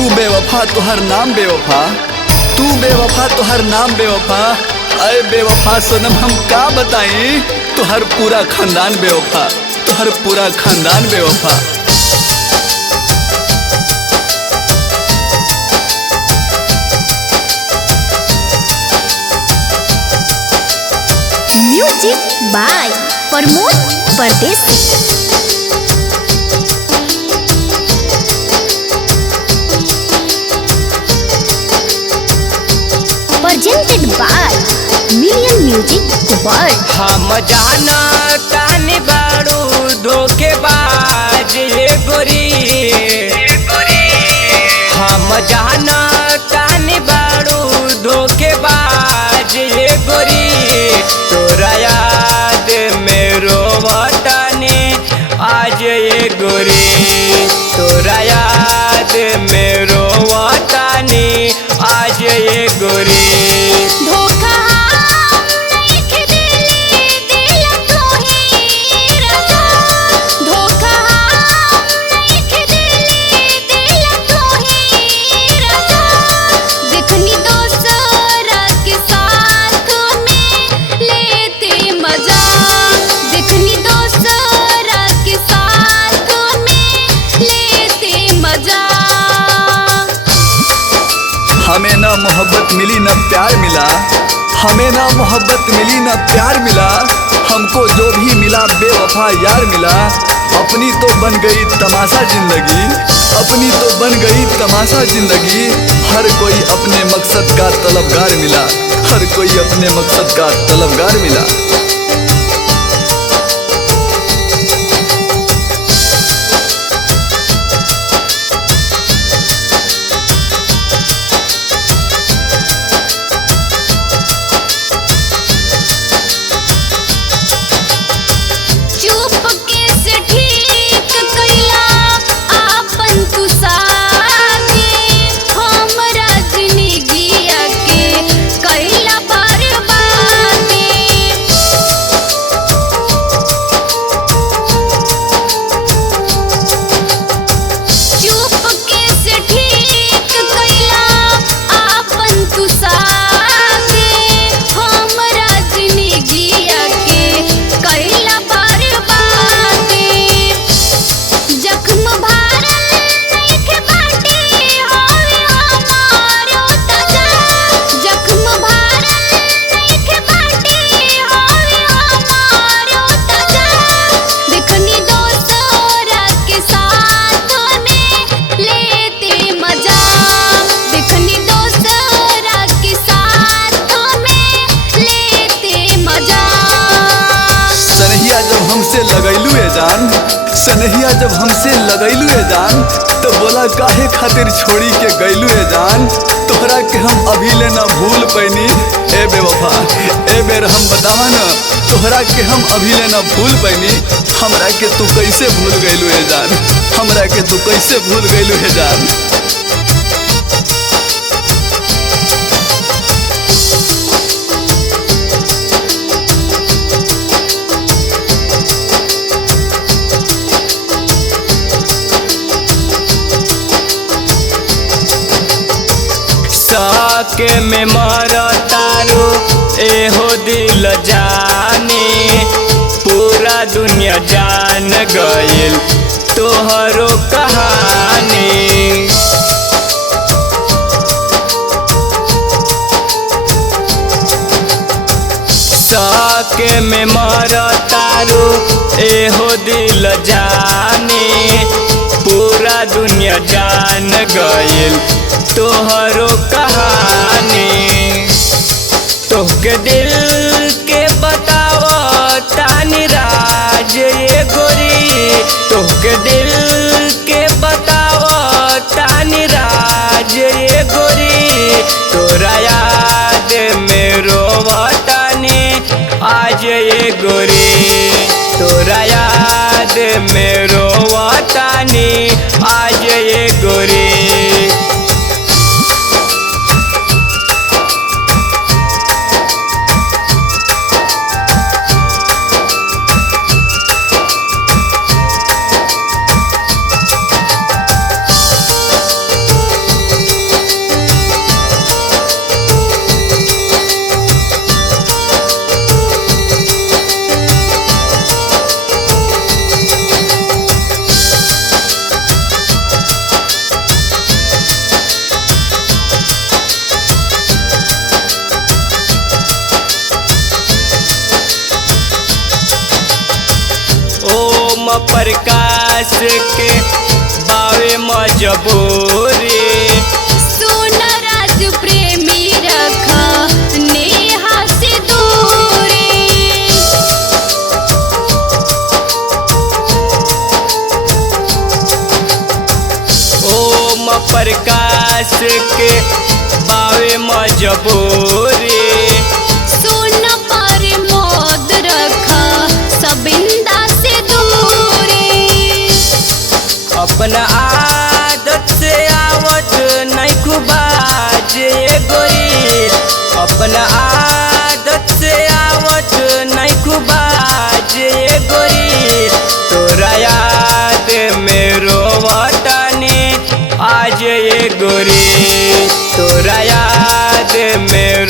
तू बेवफा तुहर नाम बेवफा, तू बेवफा तुहर नाम बेवफा। अरे बेवफा सनम हम का बताई, तुहर पूरा खानदान बेवफा, तुहर पूरा खानदान बेवफा। म्यूजिक बाय प्रमोद परदेसी। Presented by Million Music World। हम जाना तानी बाड़ू धोखेबाज ये गोरी, हम जाना तानी बाड़ू धोखेबाज ये गोरी। तोरा याद में रोवतानी आज ये गोरी, तोरा याद में रोवतानी आज ये गोरी। धोखा नहीं दिल तू ही रजा, धोखा नहीं दिल तू ही रजा। देखनी दोसरा के साथ में लेते मजा, देखनी दोसरा के साथ में लेते मजा। हमें ना मोहब्बत मिली ना प्यार मिला, हमें ना मोहब्बत मिली ना प्यार मिला। हमको जो भी मिला बेवफा यार मिला। अपनी तो बन गई तमाशा जिंदगी, अपनी तो बन गई तमाशा जिंदगी। हर कोई अपने मकसद का तलबगार मिला, हर कोई अपने मकसद का तलबगार मिला। लगैलू जान सनहिया जब हमसे लगैलू जान, तो बोला काहे खातिर छोड़ी के गैलू जान। तोहरा के हम अभी ले ना भूल पैनी ए बेवफा, ए बेर हम बतावा ना, तोहरा के हम अभी ले ना भूल पैनी। हमरा के तू कैसे भूल गैलू जान, हमरा के तू कैसे भूल गैलू जान। साके में मारा तारो एहो दिल जाने, पूरा दुनिया जान गइल तोहरो कहानी। साके में मारा तारो एहो दिल जाने, पूरा दुनिया जान गइल तोहरो कहानी। तोहके दिल के बताओ तानी राज ये गोरी, तोहके दिल के बताओ तानी राज ये गोरी। तोरा याद में रोवतानी आज ये गोरी, तोरा याद में रोवतानी आज ये गोरी। प्रकाश के बावे मजबूरी। सुन राज प्रेमी रखा नेहा से दूरी। ओम प्रकाश के बावे मजबूरी। सुन पर मोद रखा सबिंदा से दूरी। अपना आदत से आवत नहीं खुबाज गोरी। अपना आदत से आवत नहीं खुबाज गोरी। तोरा याद में रोवतानी आज ये गोरी। तोरा याद में